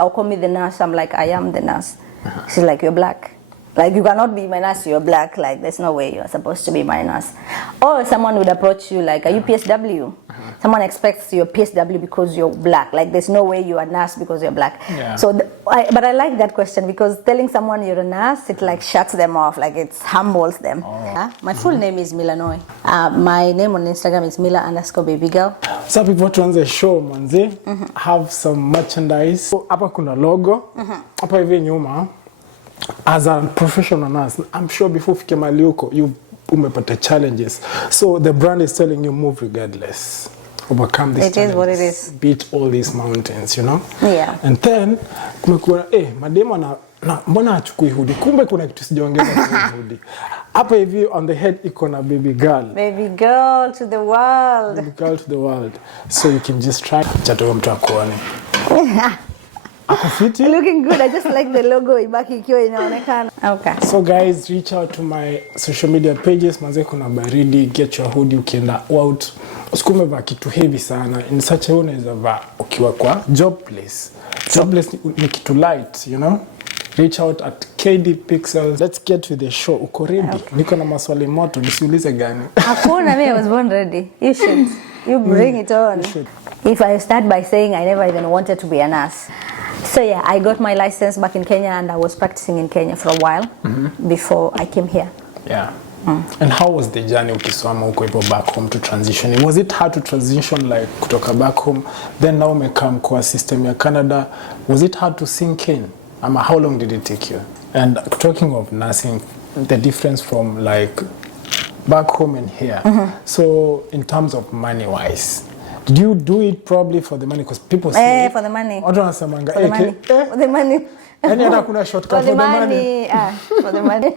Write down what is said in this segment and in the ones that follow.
I'll call me the nurse. I'm like, I am the nurse. She's like, you're black. Like, you cannot be my nurse, you're black. Like, there's no way you're supposed to be my nurse. Or someone would approach you like, are you PSW? Someone expects you're PSW because you're black. Like, there's no way you're a nurse because you're black. Yeah. So, but I like that question because telling someone you're a nurse, it like shuts them off. Like, it humbles them. Oh. My full name is Millah Noi. My name on Instagram is Millah_babygirl. So people to the show, manze, have some merchandise. So, hapa kuna logo. Hapa hivi nyuma. As a professional nurse, I'm sure before ufike mahali huko, you umepata challenges. So the brand is telling you move regardless. Overcome these challenges. It is what it is. Beat all these mountains, you know? Yeah. And then, kumekuwa, madema na mbona achukui hoodie? Kumbe kuna kitu sijaongeza kwa hoodie. Hapa hivi on the head iko na baby girl. Baby girl to the world. Baby girl to the world. So you can just try. Chatoa mtu akuone. Looking good. I just like the logo ibaki ikiwa inaonekana. Okay. So guys, reach out to my social media pages. Manze kuna baridi, get your hoodie ukienda out. Usikume vaa kitu heavy sana. In such a way unaweza vaa ukiwa kwa job place. Job place ni kitu light, you know? Reach out at KD Pixels. Let's get to the show. Uko ready? Okay. Niko na maswali moto, nisiulize gani? Hakuna, I was born ready. You should. You bring it on. You should. If I start by saying I never even wanted to be a nurse. So yeah, I got my license back in Kenya and I was practicing in Kenya for a while before I came here. Yeah. And how was the journey ukisoma huko ipo back home to transition? Was it hard to transition like kutoka back home then now umekam kwa system ya Canada? Was it hard to sink in? How long did it take you? And talking of nursing, the difference from like back home and here. So in terms of money wise, did you do it probably for the money? Because people say for the money. For the money. For the money. Any other kuna shortcut for the money? For the money.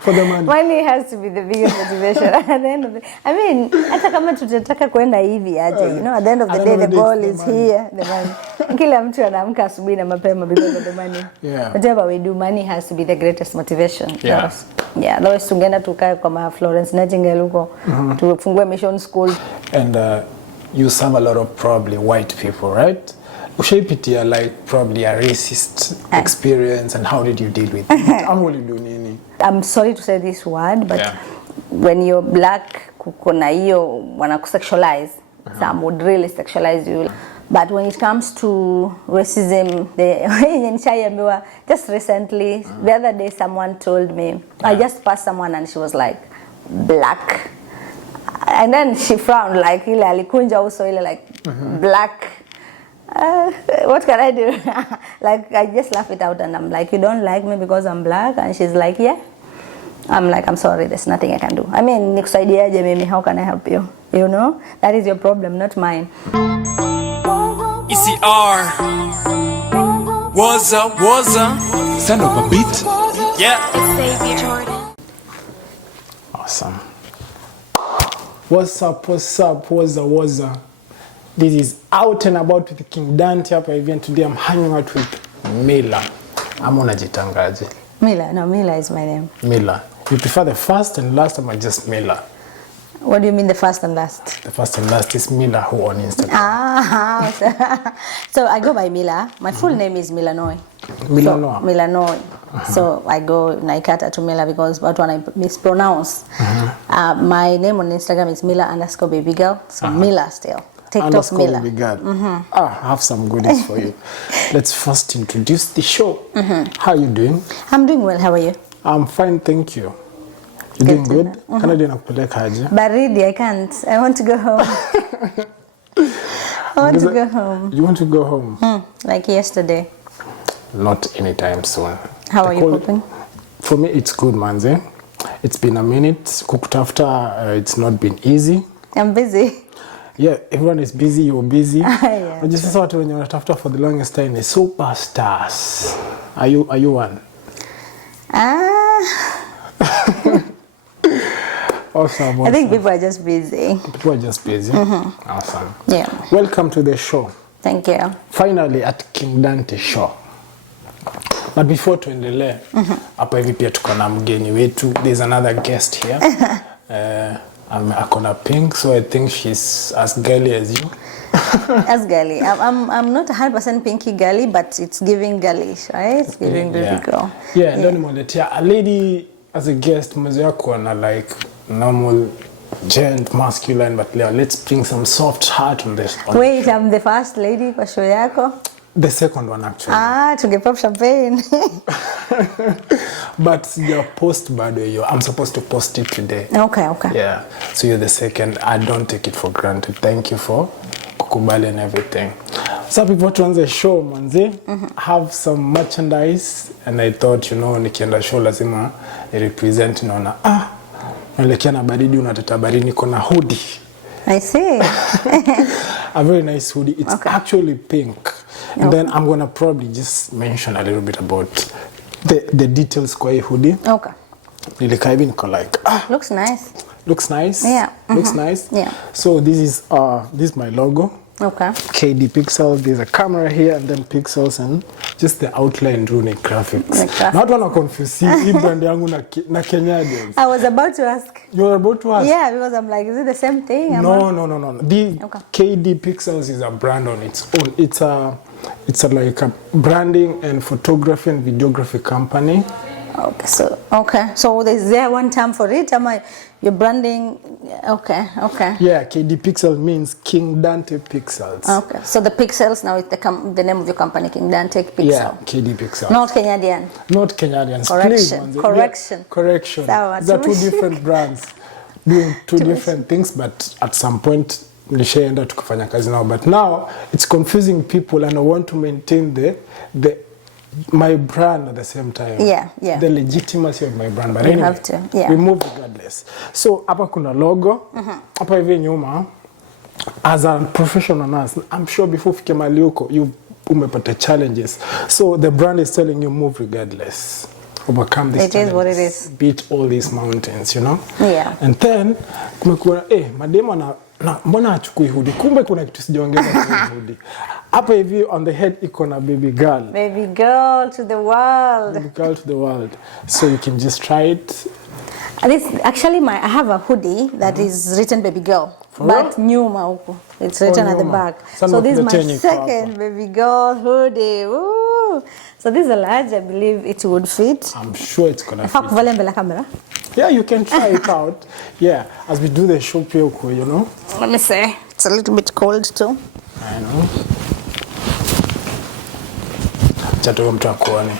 For the money. Money has to be the biggest motivation at the end of the day. I mean, hata kama tutataka kwenda hivi aje, you know, at the end of the day the goal is here, the money. Kila mtu anaamka asubuhi na mapema because of the money. Yeah. Whatever we do, money has to be the greatest motivation. Yeah. Yeah, otherwise tungeenda tukae kwa Florence Nightingale huko, tufungue mission school. And you serve a lot of probably white people, right? Ushaipitia like probably a racist experience, and how did you deal with it? I'm sorry to say this word, but when you're black, kuna hiyo wanakusexualize. Some would really sexualize you. But when it comes to racism, just recently, the other day someone told me, I just passed someone and she was like, black. And then she frowned like, ile alikunja uso ile like, black. What can I do? Like, I just laugh it out and I'm like, you don't like me because I'm black? And she's like, yeah. I'm like, I'm sorry, there's nothing I can do. I mean, nikusaidiaje mimi, how can I help you? You know? That is your problem, not mine. ECR. What's up, what's up? Stand up a beat. Yeah. Awesome. What's up, what's up, what's up? This is Out and About with King Danteh hapa hivi, and today I'm hanging out with Millah. Ama unajitangaje? Millah, no, Millah is my name. Millah. You prefer the first and last or just Millah? What do you mean the first and last? The first and last is Millah who on Instagram. So I go by Millah. My full name is Millah Noi. Millah Noi. Millah Noi. So I go Naikata to Millah because what one I mispronounce. My name on Instagram is Millah_babygirl. So Millah still. TikTok Millah. I have some goodies for you. Let's first introduce the show. How are you doing? I'm doing well. How are you? I'm fine, thank you. You doing good? Canada nakupeleka aje? Baridi, I can't. I want to go home. I want to go home. You want to go home? Like yesterday. Not anytime soon. How are you coping? For me, it's good, manze. It's been a minute. Kukutafuta, it's not been easy. I'm busy. Yeah, everyone is busy, you're busy. Yeah. But just what when you're after for the longest time is superstars. Are you one? Awesome. I think people are just busy. People are just busy. Awesome. Yeah. Welcome to the show. Thank you. Finally at King Danteh show. But before tuendelee, hapa hivi pia tuko na mgeni wetu. There's another guest here. akona pink, so I think she's as girly as you. As girly. I'm not 100% pinky girly, but it's giving girlish, right? It's giving baby girl. Yeah, don't moletea. A lady as a guest, mmezoea kuona like normal, gent, masculine, but let's bring some soft heart on this. Wait, I'm the first lady kwa show yako? The second one actually. Tungepop champagne. But your post bado hiyo. I'm supposed to post it today. Okay. Yeah. So you're the second. I don't take it for granted. Thank you for kukubali and everything. So before tuanze show manze, have some merchandise, and I thought, you know, nikienda show lazima ni represent naona naelekea na baridi, unateta baridi, niko na hoodie. I see. A very nice hoodie. It's actually pink. And then I'm going to probably just mention a little bit about the details kwa hii hoodie. Okay. Nilikaa hivi niko like, looks nice. Looks nice. Yeah. Looks nice. Yeah. So this is my logo. Okay. KD Pixels. There's a camera here and then pixels and just the outline runic graphics. Not wanna confuse hii brand yangu na Kenyadians. I was about to ask. You were about to ask? Yeah, because I'm like, is it the same thing? No. The KD Pixels is a brand on its own. It's like a branding and photography and videography company. Okay. So is there one term for it? You're branding? Okay. Yeah, KD Pixel means King Danteh Pixels. Okay. So the Pixels now is the name of your company, King Danteh Pixel. Yeah, KD Pixels. Not Kenyadian. Not Kenyadians. Correction. These are two different brands doing two different things, but at some point nishaenda tukafanya kazi now. But now it's confusing people, and I want to maintain my brand at the same time. Yeah. The legitimacy of my brand. But you anyway, have to. Yeah. We move regardless. So hapa kuna logo. Hapa hivi nyuma, as a professional nurse, I'm sure before ufike mahali huko, you umepata challenges. So the brand is telling you move regardless. Overcome these challenges. It is what it is. Beat all these mountains, you know? Yeah. And then kumekuwa mademo na mbona achukui hoodie? Kumbe kuna kitu sijaongeza kwa hoodie. Hapa hivi on the head iko na baby girl. Baby girl to the world. Baby girl to the world. So you can just try it. Actually, I have a hoodie that is written baby girl. But nyuma huko. It's written at the back. So this is my second baby girl hoodie. Woo! So this is a large. I believe it would fit. I'm sure it's gonna fit. Kuvale mbele camera. Yeah, you can try it out. Yeah, as we do the show pia huko, you know. Let me say, it's a little bit cold too. I know. Chato mtu akuone.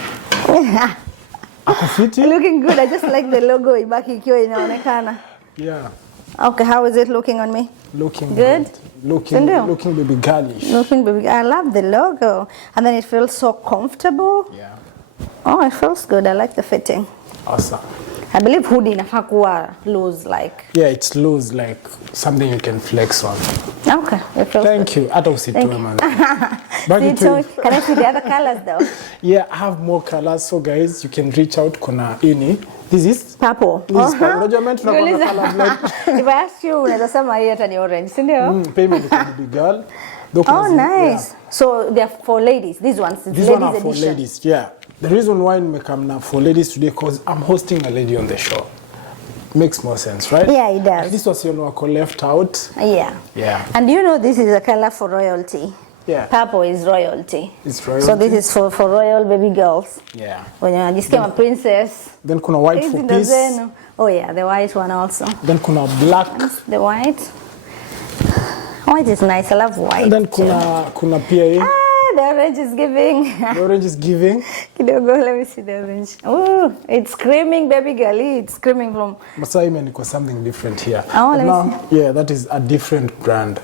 Akufiti? Looking good. I just like the logo ibaki ikiwa inaonekana. Yeah. Okay, how is it looking on me? Looking good. Looking baby girlish. Looking baby. I love the logo, and then it feels so comfortable. Yeah. Oh, it feels good. I like the fitting. Awesome. I believe hoodie inafaa kuwa loose like. Yeah, it's loose like something you can flex on. Okay, it feels Thank you. Hata usitoe man. Can I see the other colors though? Yeah, I have more colors. So guys, you can reach out. Kuna ini. This is purple. This is purple. Unajua mimi tunakuwa na color blood. If I ask you, unaweza sema hii hata ni orange, si ndio? Payment is the girl. Oh, nice. Yeah. So they're for ladies. These ones. These ones are for ladies. Yeah. The reason why I come now for ladies today because I'm hosting a lady on the show. Makes more sense, right? Yeah, it does. And this was left out. Yeah. And you know this is a color for royalty. Yeah. Purple is royalty. It's royalty. So this is for royal baby girls. Yeah. When you just became a princess. Then kuna white for peace. Oh yeah, the white one also. Then kuna black. The white. White is nice. I love white. And then kuna pia the orange is giving. The orange is giving. Kidogo, let me see the orange. Oh, it's screaming baby girl. It's screaming from. Masai imeandikwa something different here. Oh, let me see. Yeah, that is a different brand.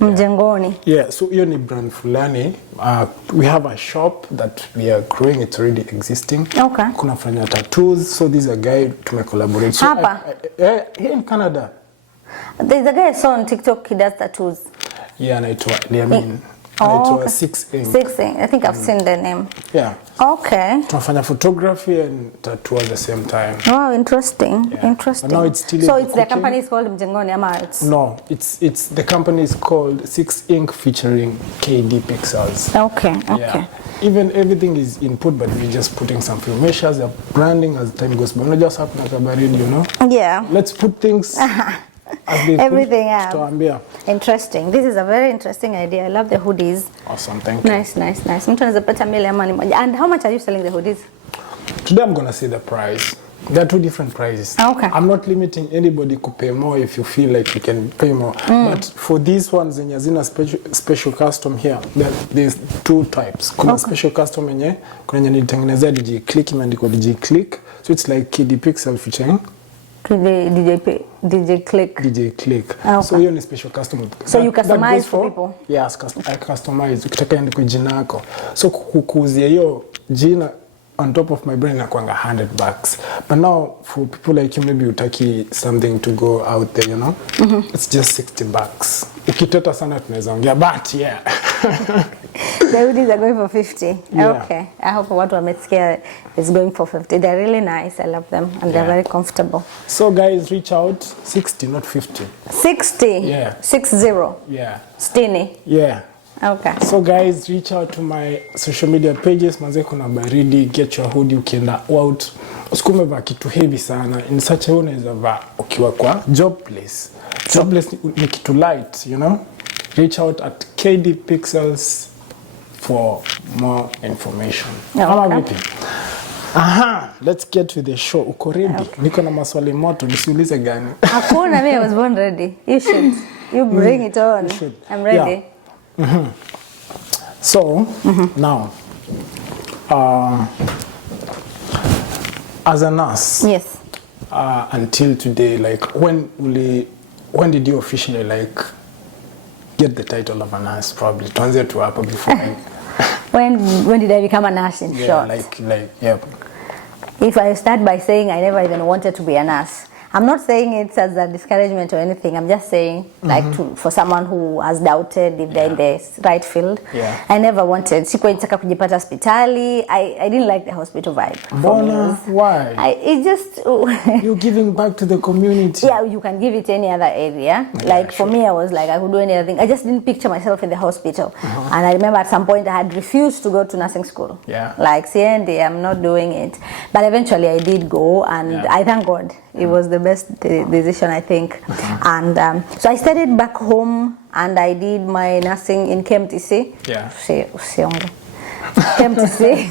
Mjengoni. Yeah, so hiyo ni brand fulani. We have a shop that we are growing. It's already existing. Okay. Kuna fanya tattoos. So this is a guy tumecollaborate. So Hapa? Here in Canada. There's a guy I saw on TikTok. He does tattoos. Yeah, anaitwa Liamin. Okay. 6 Ink. 6 Ink. I think I've seen the name. Yeah. Okay. Tunafanya photography and tattoo at the same time. Wow, interesting. Yeah. Interesting. But now it's still so the company is called Mjengoni, ama it's? No, it's the company is called 6 Ink featuring KD Pixels. Okay. Yeah. Even everything is input, but we're just putting some few measures, branding as time goes by. Not just happen like a baridi, you know. Yeah. Let's put things everything up. Interesting. This is a very interesting idea. I love the hoodies. Awesome, thank you. Nice. Mtu anaweza pata Millah money. And how much are you selling the hoodies? Today I'm gonna say the price. There are two different prices. Okay. I'm not limiting anybody to pay more if you feel like you can pay more. But for these ones in Yazina special custom here, there's two types. Kuna special custom yenye kuna yenye nitengenezea DJ Click, imeandikwa DJ Click. So it's like KD Pixel featuring DJ Click. Okay. So hiyo ni special custom. So you customize for people? Yes, I customize. Ukitaka iandikwe jina yako. So kukuuzia hiyo jina on top of my brain nakwanga $100. But now for people like you, maybe utaki something to go out there, you know, it's just $60. Ukiteta sana tunaweza ongea, but yeah. The hoodies are going for 50. Yeah. Okay. I hope what wamesikia is going for 50. They're really nice. I love them and they're very comfortable. So guys, reach out. 60, not 50. 60? Yeah. 60? Yeah. Stini? Yeah. Okay. So guys, reach out to my social media pages. Manze kuna baridi, get your hoodie ukienda out. Usikume vaa kitu heavy sana. In such a way unaweza vaa ukiwa kwa job place. Job place ni kitu light, you know. Reach out at KD Pixels for more information. Okay. Aha, let's get to the show. Uko ready? Okay. Niko na maswali moto, nisiulize gani? Hakuna, I was born ready. You should. You bring it on. You should. I'm ready. Yeah. So, now, as a nurse, yes. Until today, like, when did you officially, like, get the title of a nurse, probably? Tuanze tu hapo before. When did I become a nurse, in short? Yeah. If I start by saying I never even wanted to be a nurse, I'm not saying it as a discouragement or anything. I'm just saying, like, for someone who has doubted if they're in the right field. Yeah. I never wanted. Sikuwa nitaka kujipata hospitali. I didn't like the hospital vibe. Bona, why? It just... You're giving back to the community. Yeah, you can give it any other area. Like, for me, I was like, I could do anything. I just didn't picture myself in the hospital. And I remember at some point I had refused to go to nursing school. Yeah. Like, CND, I'm not doing it. But eventually I did go, and I thank God. It was the best decision, I think. And so I studied back home, and I did my nursing in KMTC. Yeah. KMTC.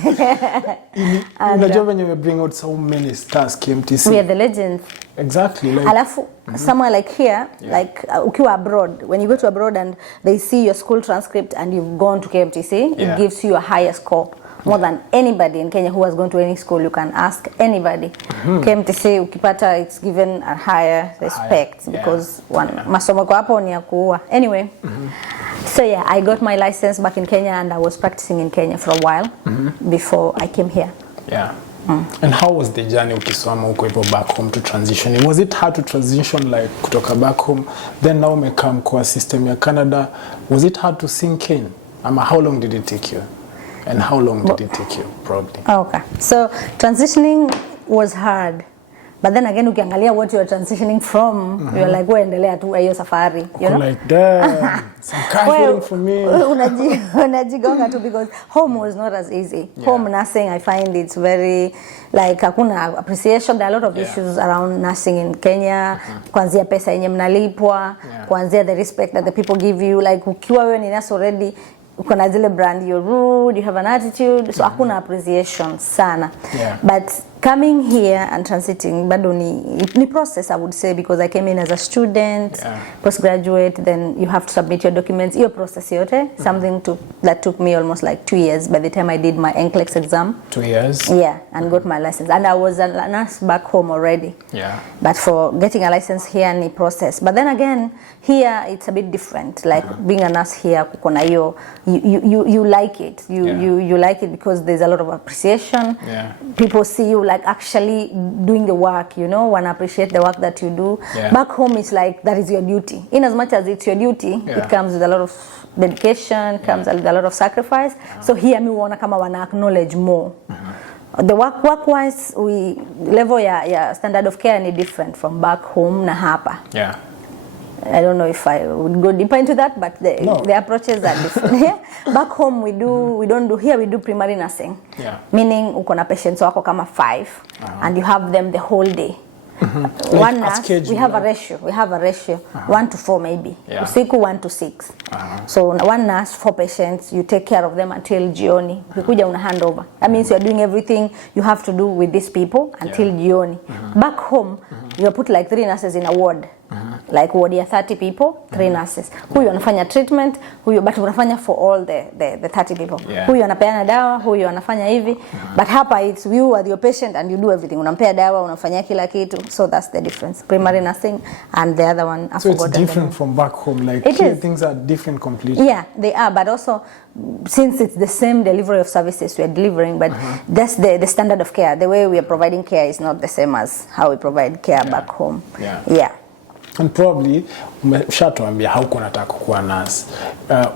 Unajua when you bring out so many stars, KMTC. We are the legends. Exactly. Like, Alafu, somewhere like here, like ukiwa abroad, when you go to abroad and they see your school transcript and you've gone to KMTC, it gives you a higher score. More than anybody in Kenya who has gone to any school. You can ask anybody. KMTC ukipata, it's given a higher respect because masomo kwa hapo ni ya kuua. Anyway, so yeah, I got my license back in Kenya, and I was practicing in Kenya for a while before I came here. Yeah. And how was the journey ukisoma uko hivyo back home to transition? Was it hard to transition, like kutoka back home, then now umekam kwa system ya Canada? Was it hard to sink in? How long did it take you? And how long did it take you, probably? Okay. So, transitioning was hard. But then again, ukiangalia what you are transitioning from, you're like, endelea tu hiyo safari. You know? Like, damn, some car waiting for me. Unajigonga tu, because home was not as easy. Yeah. Home nursing, I find it's very, like, hakuna appreciation. There are a lot of issues around nursing in Kenya. Kuanzia pesa yenye mnalipwa, kuanzia the respect that the people give you. Like, ukiwa wewe ni nurse already, ukona zile brand, you're rude, you have an attitude, so hakuna appreciation sana. But coming here and transiting, bado ni process, I would say, because I came in as a student, postgraduate, then you have to submit your documents. Your process yote, something that took me almost like 2 years by the time I did my NCLEX exam. 2 years? Yeah, and got my license. And I was a nurse back home already. Yeah. But for getting a license here, ni process. But then again, here it's a bit different. Like being a nurse here, kukona yo, you like it. You like it because there's a lot of appreciation. Yeah. People see you like actually doing the work, you know, wanna appreciate the work that you do. Back home it's like that is your duty. In as much as it's your duty, it comes with a lot of dedication, comes with a lot of sacrifice. So here me wanna kama wana acknowledge more. The work-wise, level ya standard of care ni different from back home na hapa. Yeah. I don't know if I would go deeper into that, but the approaches are different. Back home we do primary nursing. Yeah. Meaning uko na patients wako kama 5 and you have them the whole day. One nurse, we have a ratio. We have a ratio 1 to 4 maybe. Usiku 1 to 6. So one nurse, 4 patients, you take care of them until jioni. Ukikuja una hand over. That means you are doing everything you have to do with these people until jioni. Back home, you put like 3 nurses in a ward. Like ward ya 30 people, 3 nurses. Huyu anafanya treatment, huyu but unafanya for all the 30 people. Huyu anapeana dawa, huyu anafanya hivi. But hapa it's you are your patient and you do everything. Unampea dawa, unafanya kila kitu. So that's the difference. Primary nursing and the other one. So it's different from back home. Like here, things are different completely. Yeah, they are. But also, since it's the same delivery of services we are delivering, but that's the standard of care. The way we are providing care is not the same as how we provide care back home. Yeah. And probably umeshatuambia hauko unataka kuwa nurse.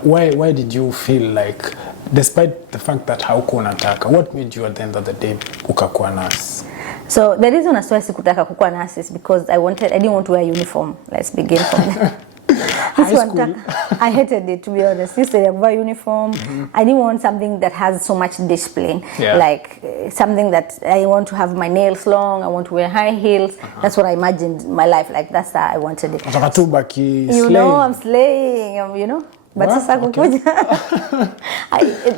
Why did you feel like, despite the fact that hauko unataka, what made you at the end of the day ukakuwa nurse? So the reason as why sikutaka kukuwa nurse is because I didn't want to wear uniform. Let's begin from there. I hated it, to be honest. This I wear uniform. I didn't want something that has so much discipline. Like something that I want to have my nails long. I want to wear high heels. That's what I imagined my life like. That's how I wanted it. You know, I'm slaying. You know. But sasa kukuja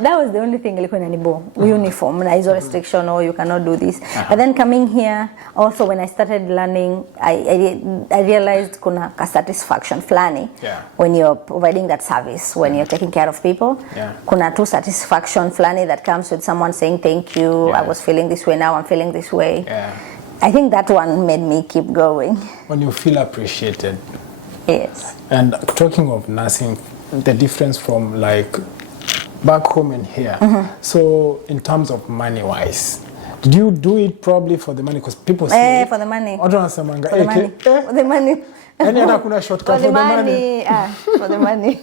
that was the only thing ilikuwa inanibo uniform na hizo restriction or you cannot do this. But then coming here also when I started learning I realized kuna ka satisfaction flani when you're providing that service, when you're taking care of people. Kuna tu satisfaction flani that comes with someone saying thank you, I was feeling this way, now I'm feeling this way. I think that one made me keep going. When you feel appreciated. Yes. And talking of nursing, the difference from like back home and here. So in terms of money wise, did you do it probably for the money? Because people say for the money. For the money. For the money. For the money. For the money.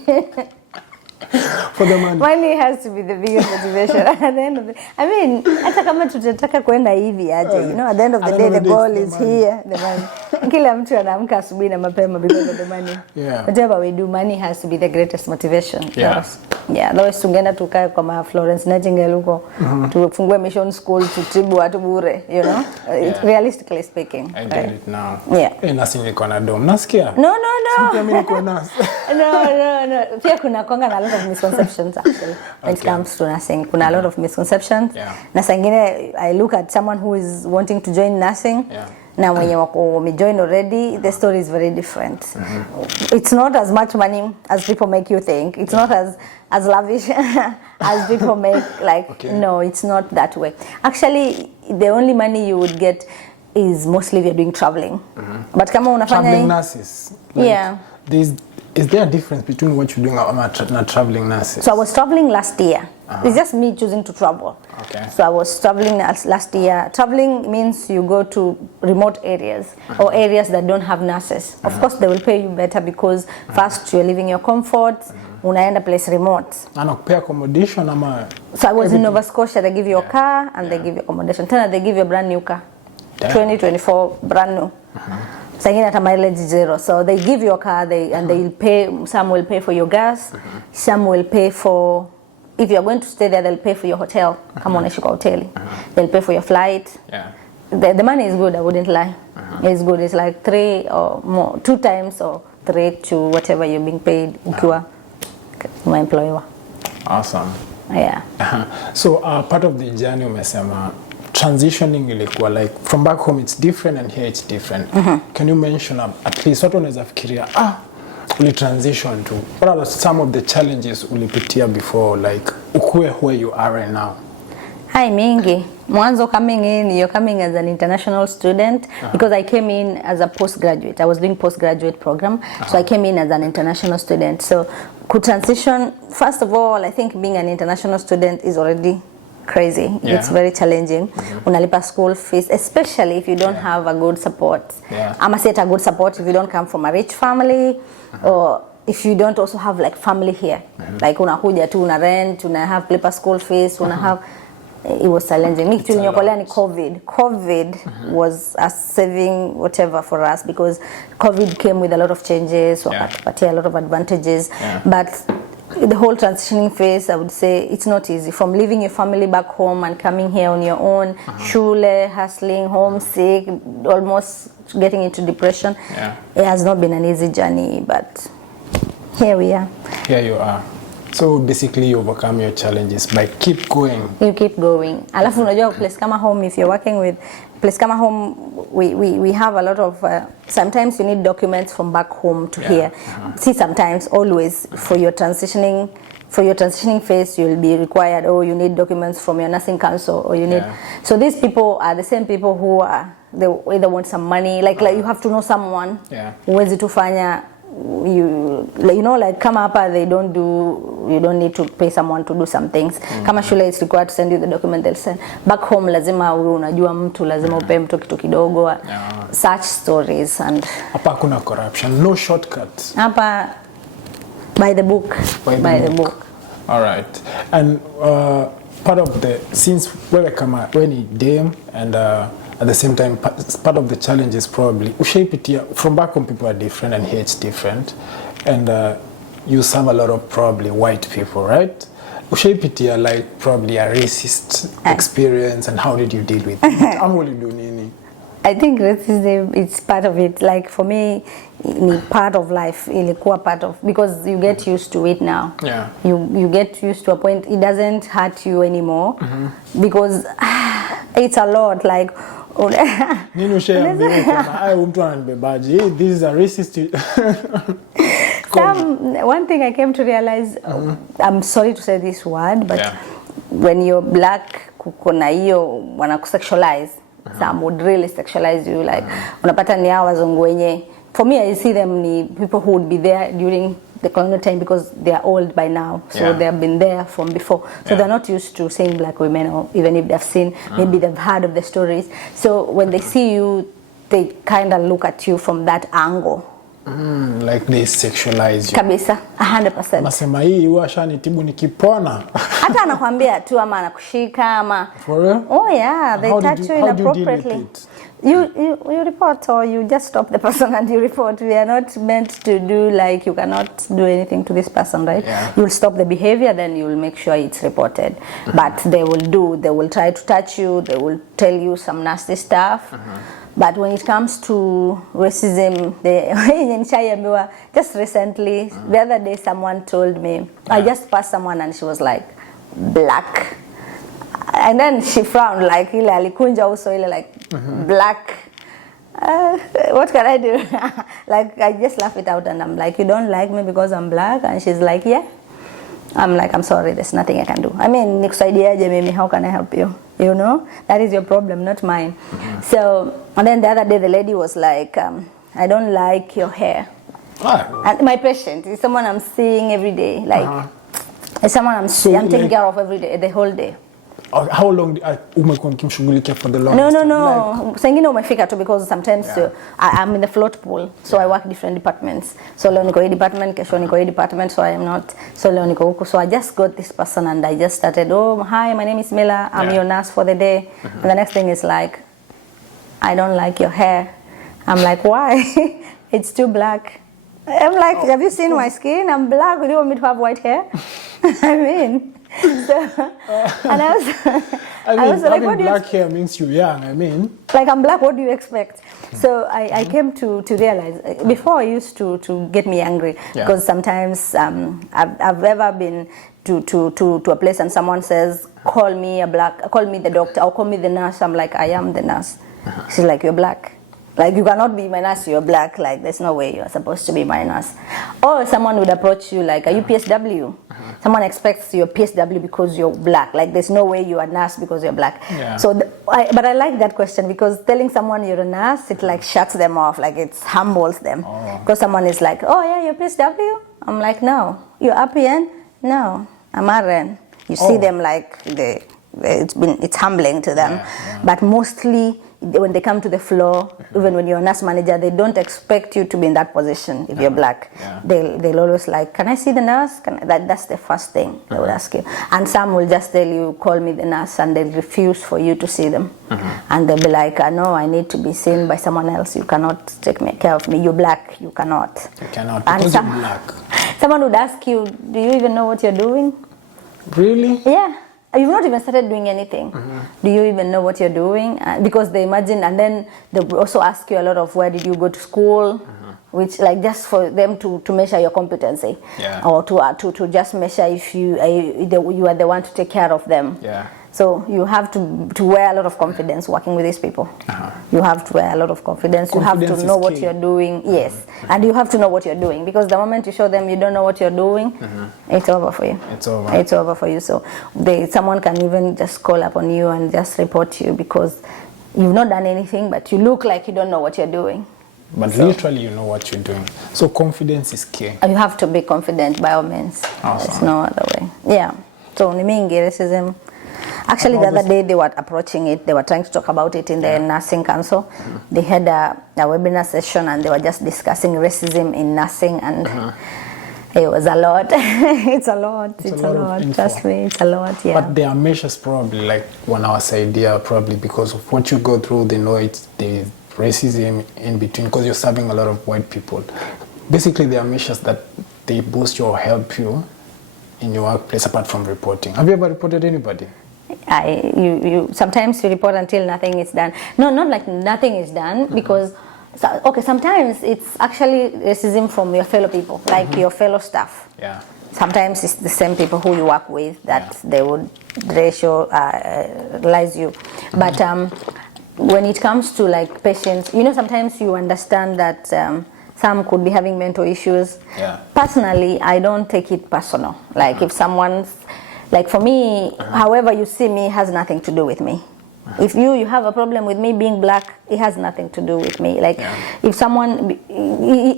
For the money. Money has to be the biggest motivation at the end of the I mean, hata kama tutataka kwenda hivi aje, you know, at the end of the day the goal is here, the money. Kila mtu anaamka asubuhi na mapema because of the money. Whatever we do, money has to be the greatest motivation. Otherwise tungeenda tukae kwa Florence Nightingale huko, tufungue mission school, tutibu watu bure, you know. Realistically speaking. I get it now. Nursing iko na dom. Nasikia? No. Sipia mimi niko nurse. No. Pia kuna konga na a lot of misconceptions actually when it comes to nursing. Kuna a lot of misconceptions. Na sangine I look at someone who is wanting to join nursing. Na mwenye wako join already, the story is very different. It's not as much money as people make you think. It's not as lavish as people make like no, it's not that way. Actually, the only money you would get is mostly if you're doing traveling. But kama unafanya traveling nurses. Like, is there a difference between what you're doing and traveling nurses? So I was traveling last year. It's just me choosing to travel. So I was traveling last year. Traveling means you go to remote areas or areas that don't have nurses. Of course, they will pay you better because first you're living your comfort. Unaenda place remote. Anakupea accommodation ama? So I was in Nova Scotia. They give you a car and they give you accommodation. Then they give you a brand new car. 2024 brand new. Sangine hata mileage 0. So they give you a car, and they'll pay. Some will pay for your gas. Some will pay for, if you're going to stay there, they'll pay for your hotel. Kama unaishi kwa hoteli. They'll pay for your flight. The money is good, I wouldn't lie. It's good. It's like 3 or more, 2 times or 3 to whatever you're being paid ukiwa my employer. Awesome. Yeah. So part of the journey umesema transitioning ilikuwa like from back home it's different and here it's different. Can you mention at least what unaweza fikiria uli transition to, what are some of the challenges ulipitia before like ukue where you are right now? Hi mingi. Mwanzo coming in, you're coming as an international student because I came in as a postgraduate. I was doing postgraduate program. So I came in as an international student. So could transition, first of all, I think being an international student is already crazy. It's very challenging. Unalipa school fees, especially if you don't have a good support. I must say a good support if you don't come from a rich family or if you don't also have like family here. Like unakuja tu una rent, una have kulipa school fees, una have, it was challenging. Me kitu nyokolea ni COVID was a saving whatever for us because COVID came with a lot of changes, wakatupatia a lot of advantages, but the whole transitioning phase, I would say it's not easy. From leaving your family back home and coming here on your own, shule, hustling, homesick, almost getting into depression. Yeah. It has not been an easy journey, but here we are. Here you are. So basically you overcome your challenges by keep going. You keep going. Alafu unajua place kama home, if you're working with place kama home, we have a lot of sometimes you need documents from back home to here. See, sometimes, always, for your transitioning phase, you'll be required, oh, you need documents from your nursing council, or you need. So these people are the same people who are, they either want some money, like you have to know someone. Huwezi tufanya, you know, like kama hapa you don't need to pay someone to do some things. Kama shule is required to send you the document, they'll send. Back home lazima unajua mtu, lazima upe mtu kitu kidogo. Such stories. And hapa kuna corruption, no shortcuts. Hapa by the book. By the book. All right. And part of the, since wewe kama ni dame, and at the same time, part of the challenge is probably from back home, people are different and here it's different, and you serve a lot of probably white people, right? Ushaipitia like probably a racist experience, and how did you deal with it? I think racism, it's part of it. Like for me, part of life, ilikuwa part of, because you get used to it now. You get used to a point, it doesn't hurt you anymore, because it's a lot. Like this is a racist. One thing I came to realize, I'm sorry to say this word, but when you're black, kuna hiyo wanakusexualize. Some would really sexualize you, like unapata ni hawa wazungu wenye. For me, I see them ni people who would be there during the colonial time, because they are old by now, so they have been there from before, so they're not used to seeing black women, or even if they've seen, maybe they've heard of the stories. So when they see you, they kind of look at you from that angle. Like they sexualize you. Kabisa, 100%. Nasema hii washanitibu nikipona. Hata anakuambia tu, ama anakushika, ama. For real? Oh yeah, they touch you inappropriately. You report, or you just stop the person and you report. We are not meant to do like, you cannot do anything to this person, right? You'll stop the behavior, then you'll make sure it's reported. But they will try to touch you, they will tell you some nasty stuff. But when it comes to racism, just recently, the other day, someone told me, I just passed someone and she was like, black. And then she frowned, like, like, black. What can I do? Like, I just laugh it out, and I'm like, you don't like me because I'm black? And she's like, yeah. I'm like, I'm sorry, there's nothing I can do. I mean, how can I help you? You know, that is your problem, not mine. So, and then the other day, the lady was like, I don't like your hair. And my patient is someone I'm seeing every day. Like, it's someone I'm taking care of every day, the whole day. How long umekuwa mkimshughulikia for the longest? No. Sengine umefika tu, because sometimes I'm in the float pool, so I work different departments. So leo niko hii department, kesho niko hii department, so I am not. So leo niko huku, so I just got this person and I just started, oh, hi, my name is Millah, I'm your nurse for the day. And the next thing is like, I don't like your hair. I'm like, why? It's too black. I'm like, have you seen my skin? I'm black. Do you want me to have white hair? I mean... So, and I was like, what do you black hair means you're young. I mean, like, I'm black. What do you expect? So I came to realize, before I used to get me angry, because sometimes I've ever been to a place and someone says, call me the doctor, or call me the nurse. I'm like, I am the nurse. She's like, you're black. Like, you cannot be my nurse, you're black. Like, there's no way you're supposed to be my nurse. Or someone would approach you like, are you PSW? Someone expects you're PSW because you're black. Like, there's no way you're a nurse because you're black. So, but I like that question, because telling someone you're a nurse, it like shuts them off. Like, it humbles them. Because someone is like, oh yeah, you're PSW? I'm like, no. You're RPN? No, I'm RN. You see them like, it's humbling to them. But mostly, when they come to the floor, even when you're a nurse manager, they don't expect you to be in that position if you're black. They'll always like, can I see the nurse? That's the first thing they would ask you. And some will just tell you, call me the nurse, and they'll refuse for you to see them. And they'll be like, no, I need to be seen by someone else. You cannot take care of me. You're black. You cannot. You cannot, because you're black. Someone would ask you, do you even know what you're doing? Really? Yeah. You've not even started doing anything. Do you even know what you're doing? Because they imagine, and then they also ask you a lot of where did you go to school, which like just for them to measure your competency, or to just measure if you are the one to take care of them. Yeah. So you have to wear a lot of confidence working with these people. You have to wear a lot of confidence. You have to know what you're doing. Yes, and you have to know what you're doing, because the moment you show them you don't know what you're doing, it's over for you. It's over. It's over for you. So someone can even just call up on you and just report you because you've not done anything, but you look like you don't know what you're doing. But literally you know what you're doing. So confidence is key. You have to be confident by all means. Awesome. There's no other way. Yeah. So ni mingi racism. Actually, the other day they were approaching it. They were trying to talk about it in the Nursing Council. They had a webinar session and they were just discussing racism in nursing, and it was a lot. It's a lot. It's a lot. Trust me, it's a lot. Yeah. But there are measures probably like 1 hour idea probably because of what you go through. They know it's the racism in between because you're serving a lot of white people. Basically, there are measures that they boost you or help you in your workplace apart from reporting. Have you ever reported anybody? You sometimes you report until nothing is done. No, not like nothing is done, because okay, sometimes it's actually racism from your fellow people, like your fellow staff. Yeah. Sometimes it's the same people who you work with that they would racialize you. But when it comes to like patients, sometimes you understand that some could be having mental issues. Yeah. Personally, I don't take it personal. Like if someone's, like for me, however you see me has nothing to do with me. If you have a problem with me being black, it has nothing to do with me. Like if someone,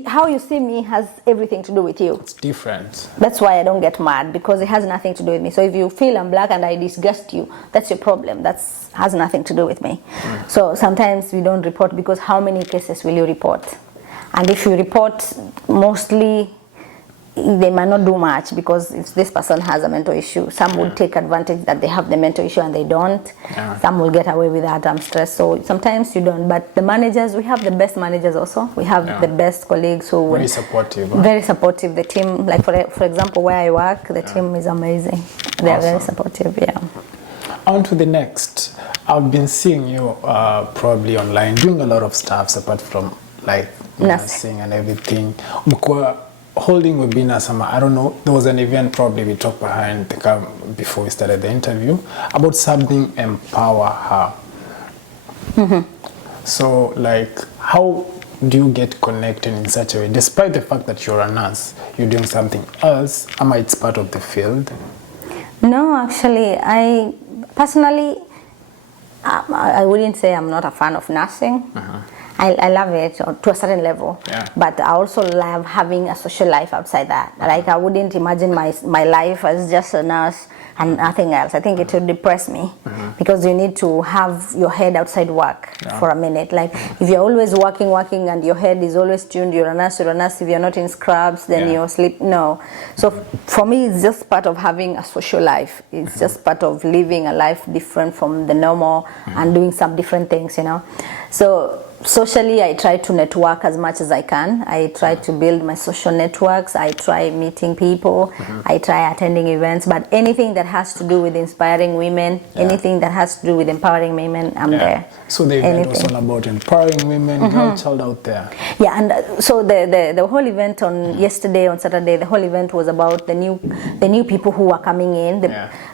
how you see me has everything to do with you. It's different. That's why I don't get mad, because it has nothing to do with me. So if you feel I'm black and I disgust you, that's your problem. That has nothing to do with me. So sometimes we don't report because how many cases will you report? And if you report, mostly they might not do much, because if this person has a mental issue, some would take advantage that they have the mental issue and they don't. Some will get away with that, I'm stressed. So sometimes you don't. But the managers, we have the best managers also. We have the best colleagues who very supportive. Very supportive. The team, like for example, where I work, the team is amazing. They are very supportive. Yeah. On to the next. I've been seeing you probably online doing a lot of stuff apart from like nursing and everything. Holding webinars, I don't know, there was an event probably we talked behind the camera before we started the interview about something empower her. So like, how do you get connected in such a way, despite the fact that you're a nurse, you're doing something else? It's part of the field? No, actually, I personally, I wouldn't say I'm not a fan of nursing. I love it to a certain level, but I also love having a social life outside that. Like I wouldn't imagine my life as just a nurse and nothing else. I think it would depress me, because you need to have your head outside work for a minute. Like if you're always working and your head is always tuned, you're a nurse. If you're not in scrubs, then you're asleep. No. So for me, it's just part of having a social life. It's just part of living a life different from the normal and doing some different things, So socially, I try to network as much as I can. I try to build my social networks. I try meeting people. I try attending events. But anything that has to do with inspiring women, anything that has to do with empowering women, I'm there. So the event was all about empowering women, girl child out there. Yeah, and so the whole event on yesterday, on Saturday, the whole event was about the new people who are coming in.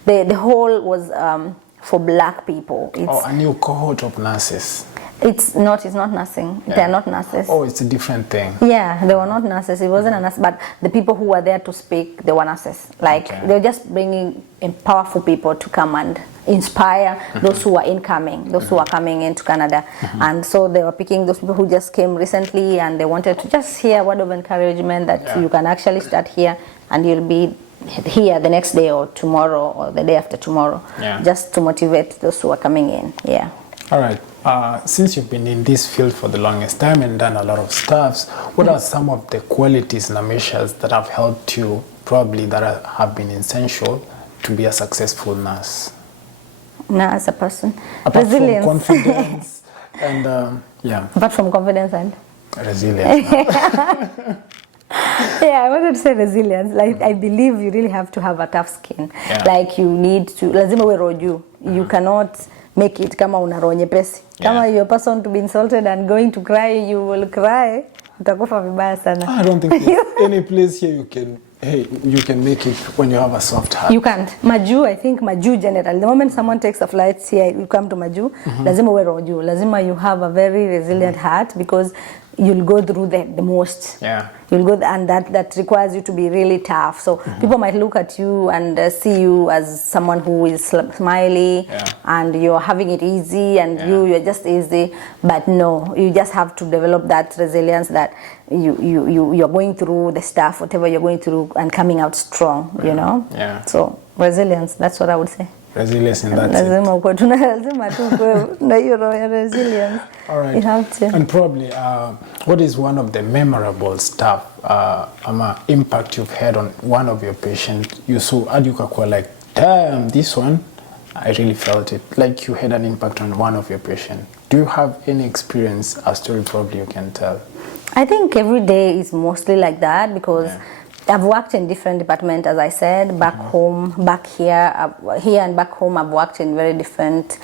The whole was for black people. It's a new cohort of nurses. It's not nursing. They're not nurses. Oh, it's a different thing. Yeah, they were not nurses. It wasn't a nurse, but the people who were there to speak, they were nurses. Like they were just bringing powerful people to come and inspire those who are incoming, those who are coming into Canada. And so they were picking those people who just came recently, and they wanted to just hear a word of encouragement that you can actually start here and you'll be here the next day or tomorrow or the day after tomorrow, just to motivate those who are coming in. Yeah. All right. Since you've been in this field for the longest time and done a lot of stuff, what are some of the qualities and measures that have helped you, probably that have been essential to be a successful nurse? As a person, apart resilience, from confidence, and apart from confidence and resilience. Yeah, I wanted to say resilience. Like, I believe you really have to have a tough skin. Yeah. Like, you need to, lazima uwe roho juu. You cannot make it kama una roho nyepesi. Kama you're a person to be insulted and going to cry, you will cry. Utakufa vibaya sana. I don't think there's any place here you can make it when you have a soft heart. You can't. Maju, I think Maju generally. The moment someone takes a flight here, you come to Maju, lazima uwe roho juu. Lazima you have a very resilient heart because you'll go through the most. Yeah. You'll go, and that requires you to be really tough. So people might look at you and see you as someone who is smiley and you're having it easy and you're just easy. But no, you just have to develop that resilience that you're going through the stuff, whatever you're going through, and coming out strong, you know? Yeah. So resilience, that's what I would say. Resilience, and that's resilience. All right. You have to. And probably, what is one of the memorable stuff, impact you've had on one of your patients? You saw Adukakwa like, damn, this one, I really felt it. Like you had an impact on one of your patients. Do you have any experience, a story probably you can tell? I think every day is mostly like that because I've worked in different departments, as I said, back home, back here, here and back home. I've worked in very different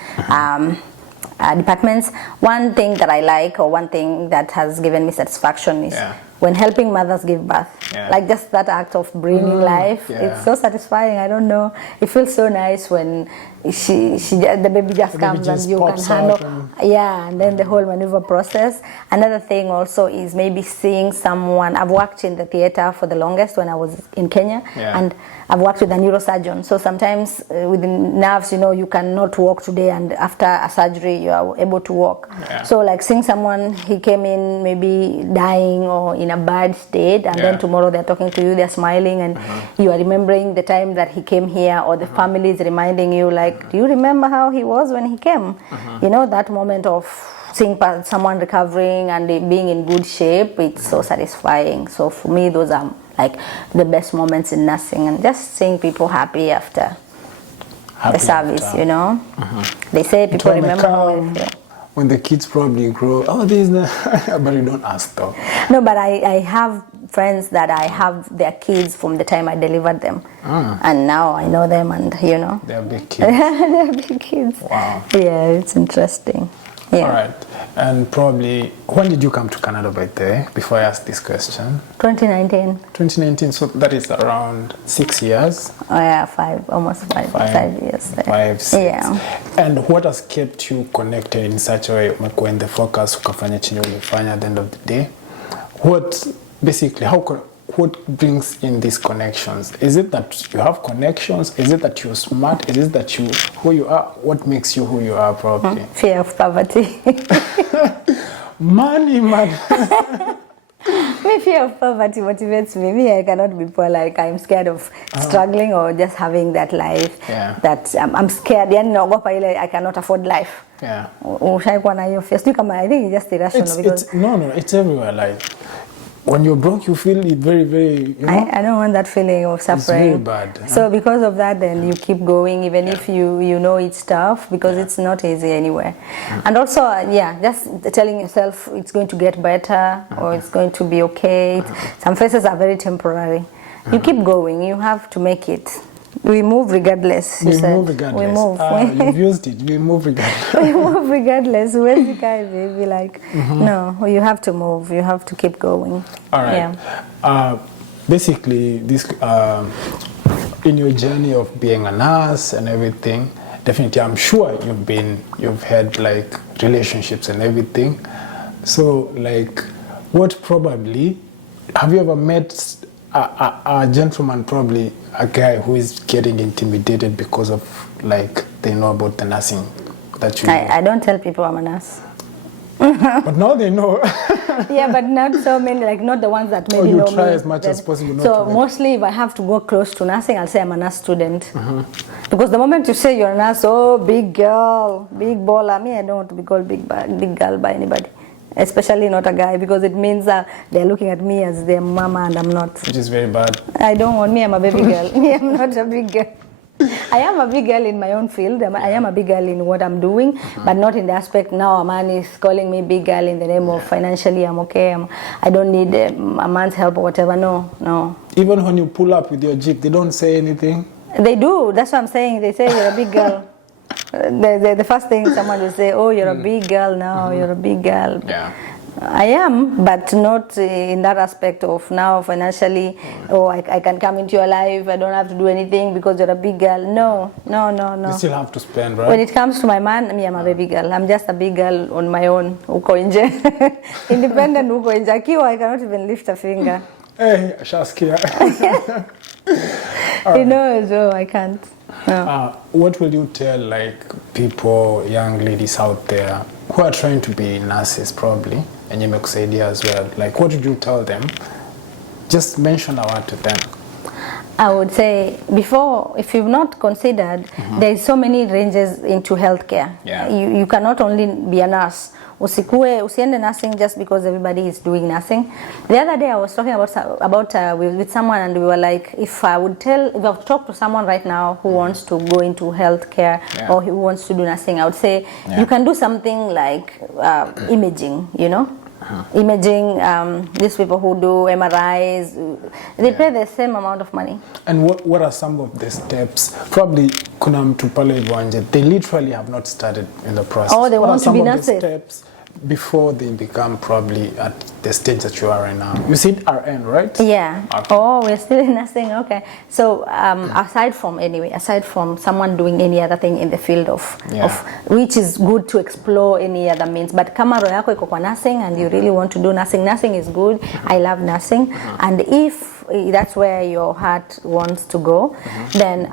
departments. One thing that I like, or one thing that has given me satisfaction is when helping mothers give birth. Like just that act of bringing life, it's so satisfying. I don't know. It feels so nice when the baby just comes and you can handle. And then the whole maneuver process. Another thing also is maybe seeing someone. I've worked in the theater for the longest when I was in Kenya, and I've worked with a neurosurgeon. So sometimes with the nerves, you know, you cannot walk today, and after a surgery, you are able to walk. So like seeing someone, he came in maybe dying or in a bad state, and then tomorrow they're talking to you, they're smiling, and you are remembering the time that he came here, or the family is reminding you, like, do you remember how he was when he came? You know, that moment of seeing someone recovering and being in good shape, it's so satisfying. So for me, those are like the best moments in nursing, and just seeing people happy after the service, you know. They say people remember how they feel. When the kids probably grow, oh, this is the but you don't ask though. No, but I have friends that I have their kids from the time I delivered them. And now I know them, and you know. They're big kids. They're big kids. Wow. Yeah, it's interesting. Yeah. All right. And probably, when did you come to Canada by the way, before I ask this question? 2019. 2019, so that is around 6 years? Oh yeah, almost five years. 5, 6. Yeah. And what has kept you connected in such a way, when the focus ukafanya chenye ulifanya at the end of the day? What, basically, what brings in these connections? Is it that you have connections? Is it that you're smart? Is it that who you are? What makes you who you are, probably? Fear of poverty. Money, man. My fear of poverty motivates me. Me, I cannot be poor. Like, I'm scared of struggling or just having that life. That I'm scared. I cannot afford life. Yeah. I think it's just irrational. It's everywhere. Like, when you're broke, you feel it very, very, you know? I don't want that feeling of suffering. It's very bad. So because of that, then you keep going, even if you know it's tough, because it's not easy anywhere. And also, just telling yourself it's going to get better or it's going to be okay. Some phases are very temporary. You keep going. You have to make it. We move regardless. We move regardless. We move. You've used it. We move regardless. We move regardless. Where's the guy, baby? Like, no, you have to move. You have to keep going. All right. Yeah. Basically, this in your journey of being a nurse and everything, definitely, I'm sure you've had like relationships and everything. So, like, what probably have you ever met a gentleman, probably a guy who is getting intimidated because of, like, they know about the nursing that you I don't tell people I'm a nurse. But now they know. Yeah, but not so many, like not the ones that maybe know me. You try as much as possible. So mostly if I have to go close to nursing, I'll say I'm a nurse student. Because the moment you say you're a nurse, oh, big girl, big baller, me, I don't want to be called big girl by anybody. Especially not a guy, because it means they're looking at me as their mama and I'm not. Which is very bad. I don't want me, I'm a baby girl. Me, I'm not a big girl. I am a big girl in my own field. I am a big girl in what I'm doing, but not in the aspect now a man is calling me big girl in the name of financially I'm okay. I don't need a man's help or whatever. No. Even when you pull up with your Jeep, they don't say anything? They do. That's what I'm saying. They say you're a big girl. The first thing someone will say, oh, you're a big girl now. You're a big girl. Yeah. I am, but not in that aspect of now financially, I can come into your life, I don't have to do anything because you're a big girl. No. You still have to spend, right? When it comes to my man, me, I'm a baby girl. I'm just a big girl on my own. Uko nje. Independent uko nje. Akiwa, I cannot even lift a finger. Hey, Shaskia. You know, so I can't. No. What will you tell like people, young ladies out there who are trying to be nurses probably, and you make idea as well? Like, what would you tell them? Just mention a word to them. I would say before, if you've not considered, there's so many ranges into healthcare. Yeah. You cannot only be a nurse. Usiende nursing just because everybody is doing nursing. The other day I was talking about with someone, and we were like, if I would talk to someone right now who wants to go into healthcare or who wants to do nursing, I would say you can do something like imaging, you know. Imaging, these people who do MRIs, they pay the same amount of money. And what are some of the steps? Probably kuna mtu pale hivyo nje, they literally have not started in the process. Oh, they what want to be nurses. Some of the steps before they become probably at the stage that you are right now? You said RN, right? Yeah. Okay. Oh, we're still in nursing. Okay. So aside from someone doing any other thing in the field of which is good to explore any other means, but kama roho yako iko kwa nursing and you really want to do nursing is good. I love nursing, and if that's where your heart wants to go, then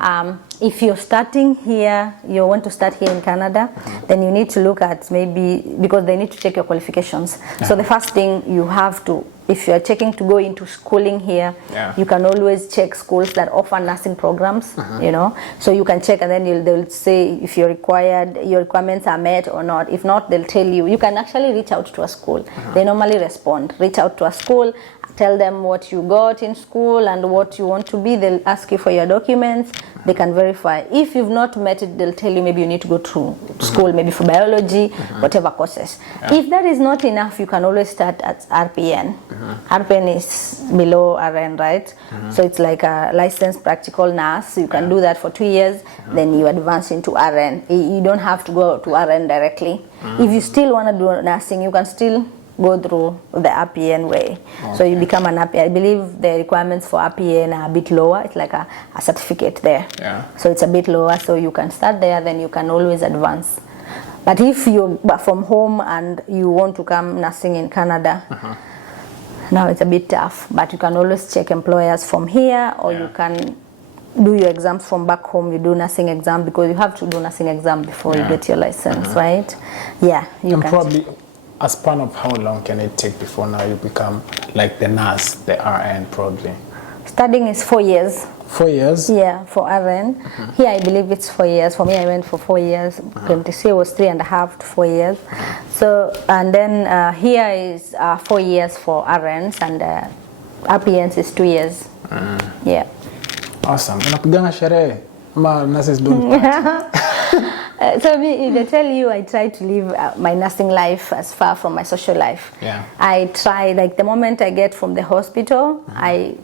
if you're starting here, you want to start here in Canada, then you need to look at maybe, because they need to check your qualifications. So the first thing you have to, if you're checking to go into schooling here, you can always check schools that offer nursing programs, you know. So you can check, and then they'll say if your requirements are met or not. If not, they'll tell you. You can actually reach out to a school. They normally respond. Reach out to a school, tell them what you got in school and what you want to be. They'll ask you for your documents. They can verify. If you've not met it, they'll tell you maybe you need to go to school, maybe for biology, whatever courses. If that is not enough, you can always start at RPN. RPN is below RN, right? So it's like a licensed practical nurse. You can do that for 2 years, then you advance into RN. You don't have to go to RN directly. If you still want to do nursing, you can still go through the RPN way. So you become an RPN. I believe the requirements for RPN are a bit lower. It's like a certificate there. So it's a bit lower, so you can start there, then you can always advance. But if you're from home and you want to come nursing in Canada, now it's a bit tough, but you can always check employers from here, or you can do your exams from back home. You do nursing exam, because you have to do nursing exam before you get your license, right? Yeah, you and can. Probably a span of how long can it take before now you become like the nurse, the RN probably? Studying is 4 years. 4 years? Yeah, for RN. Here I believe it's 4 years. For me, I went for 4 years. It was 3.5 to 4 years. So, and then here is 4 years for RNs, and RPNs is 2 years. Yeah. Awesome. Unapigana sherehe? Ama nurses don't party? So if they tell you, I try to live my nursing life as far from my social life. I try, like the moment I get from the hospital, I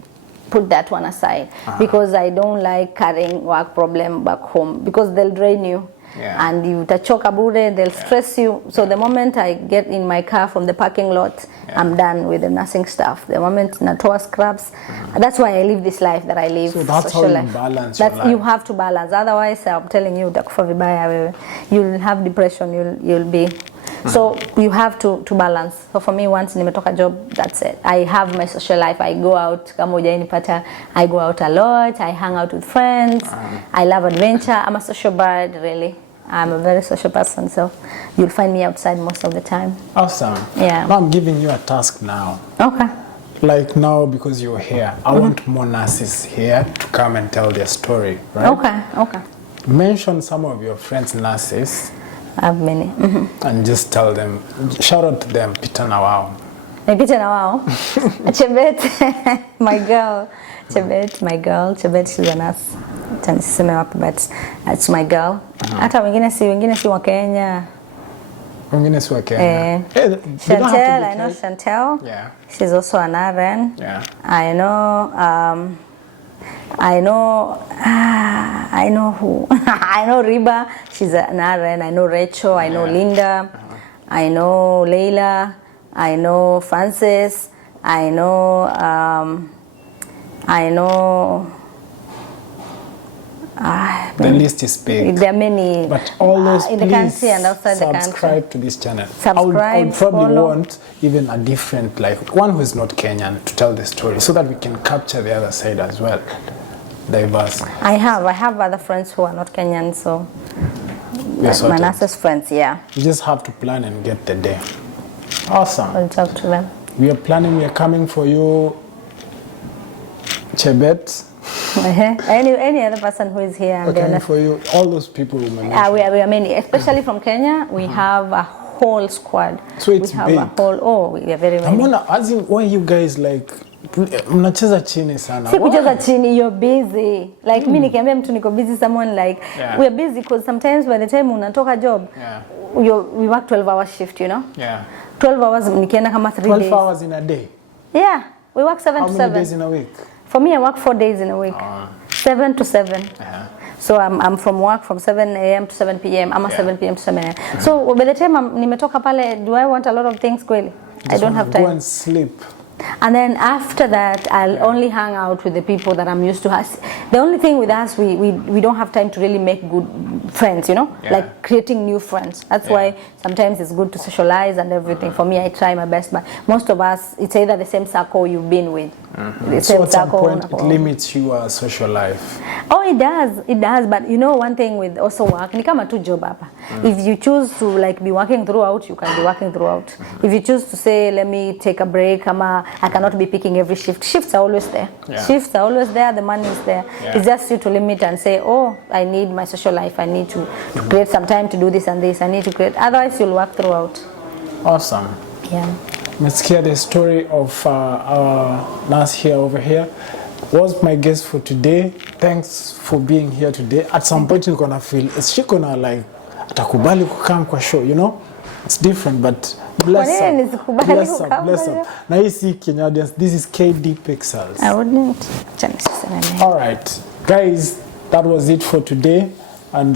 put that one aside, because I don't like carrying work problem back home, because they'll drain you. And you tachoka bure, they'll stress you. So the moment I get in my car from the parking lot, I'm done with the nursing stuff. The moment natoa scrubs, that's why I live this life that I live. So that's social how you life. balance your life. You have to balance. Otherwise, I'm telling you, utakufa vibaya wewe. You'll have depression. You'll be. So you have to balance. So for me, once nimetoka job, that's it. I have my social life. I go out. Kama hujainipata, I go out a lot. I hang out with friends. I love adventure. I'm a social bird, really. I'm a very social person, so you'll find me outside most of the time. Awesome. Yeah. Now I'm giving you a task now. Okay. Like now, because you're here, I want more nurses here to come and tell their story, right? Okay. Mention some of your friends nurses. I have many. And just tell them, shout out to them, Pita na wao. Pita na wao. Chebet, my girl. Chebet, my girl. Chebet, she's a nurse. acha nisiseme wapi, but it's my girl. Hata wengine si wa Kenya. Wengine si wa Kenya. Chantel, I know Chantel. Yeah. She's also an RN. Yeah. I know who? I know Riba, she's an RN. I know Rachel, I know Linda, I know Leila, I know Francis, I know the list is big. There are many, but all those in the country and outside the country. Subscribe to this channel. Subscribe, I would probably follow. want even a different, like one who is not Kenyan to tell the story, so that we can capture the other side as well. Diverse. I have other friends who are not Kenyan, so Manasseh's friends, yeah. You just have to plan and get the day. Awesome. We'll talk to them. We are coming for you, Chebet. Any other person who is here. We're coming for you, all those people who mentioned. We are many, especially from Kenya. We have a whole squad. So it's we have big. A whole, we are very many. As in, why you guys like mnacheza chini sana? Si kucheza chini, you're busy. Like mimi nikiambia mtu niko busy, someone like we're busy because sometimes by the time unatoka job, we work 12-hour shift, you know? Yeah. 12 hours nikienda kama 3 days. 12 hours in a day? Yeah, we work 7 to 7. How many days in a week? For me, I work 4 days in a week. 7 to 7. So I'm from work from 7 a.m. to 7 p.m. I'm 7 p.m. to 7 a.m. So by the time nimetoka pale, do I want a lot of things kweli? I don't have time. Go and sleep. And then after that, I'll only hang out with the people that I'm used to. The only thing with us, we don't have time to really make good friends, you know, like creating new friends. That's why sometimes it's good to socialize and everything. For me, I try my best, but most of us, it's either the same circle you've been with. The So same at some point, circle. it limits your social life. Oh, it does. But you know, one thing with also work, ni kama tu job hapa. If you choose to like be working throughout, you can be working throughout. If you choose to say, let me take a break, I cannot be picking every shift. Shifts are always there. Shifts are always there. The money is there. It's just you to limit and say, oh, I need my social life. I need to create some time to do this and this. I need to create. Otherwise, you'll work throughout. Awesome. Yeah. Let's hear the story of our nurse here over here. Was my guest for today. Thanks for being here today. At some point, you're gonna feel, is she gonna like atakubali kukam kwa show? You know, it's different, but. Bless up. Bless up. Bless up. Now you see Kenyans, this is KD Pixels. I wouldn't. Alright, guys, that was it for today. And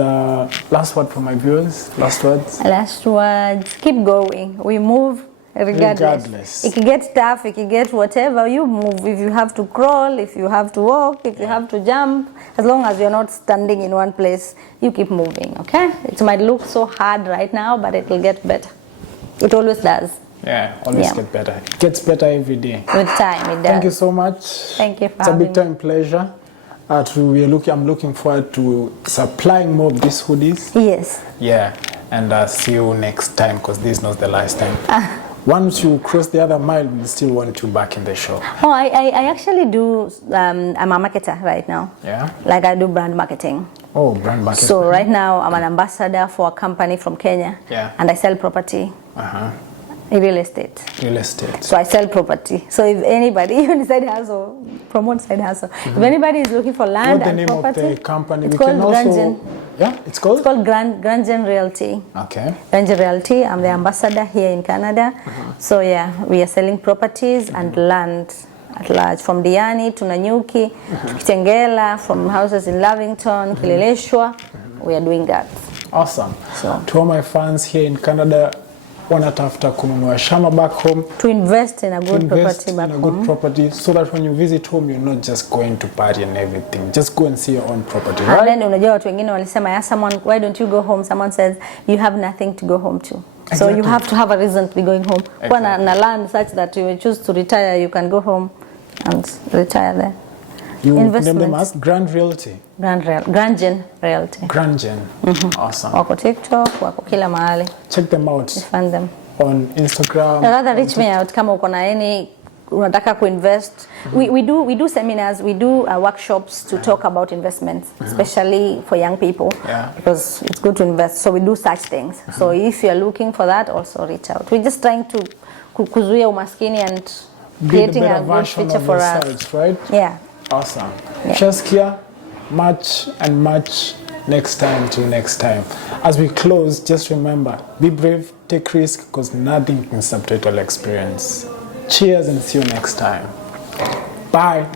last word for my viewers. Last words. Last words. Keep going. We move regardless. It can get tough, it can get whatever, you move. If you have to crawl, if you have to walk, if you have to jump, as long as you're not standing in one place, you keep moving, okay? It might look so hard right now, but it will get better. It always does. Yeah, always get better. It gets better every day. With time, it does. Thank you so much. Thank you for It's a big time pleasure. I'm looking forward to supplying more of these hoodies. Yes. Yeah, and see you next time, because this is not the last time. Once you cross the other mile, we still want you back in the show. Oh, I actually do, I'm a marketer right now. Yeah? Like I do brand marketing. Oh, brand marketing. So right now I'm an ambassador for a company from Kenya. Yeah. And I sell property. Real estate. Real estate. So I sell property. So if anybody, even side hustle, promote side hustle. If anybody is looking for land and property. What's the name of the company? It's called Grangen. Yeah, it's called? It's called Grangen Realty. Okay. Grangen Realty. I'm the ambassador here in Canada. So yeah, we are selling properties and land at large. From Diani to Nanyuki, to Kitengela, from houses in Lavington, Kileleshwa. We are doing that. Awesome. So to all my fans here in Canada, wanatafuta kununua shamba back home, to invest in a good property back home. Good property, so that when you visit home, you're not just going to party and everything. Just go and see your own property, right? And then unajua watu wengine walisema, yeah, someone, why don't you go home? Someone says you have nothing to go home to. Exactly. So you have to have a reason to be going home. Exactly. Na land such that you will choose to retire, you can go home and retire there. You name them as Grand Realty. Grangen Realty. Grangen. Awesome. Wako TikTok, wako kila mahali. Check them out. You find them on Instagram. Rather reach me out kama uko na any unataka kuinvest. We do seminars, we do workshops to talk about investments, especially for young people, because it's good to invest. So we do such things. So if you're looking for that, also reach out. We're just trying to kuzuia umaskini and creating a good future for us. Right? Yeah. Awesome. Yeah. Shaskia, much and much next time till next time. As we close, just remember, be brave, take risk, because nothing can substitute experience. Cheers and see you next time. Bye.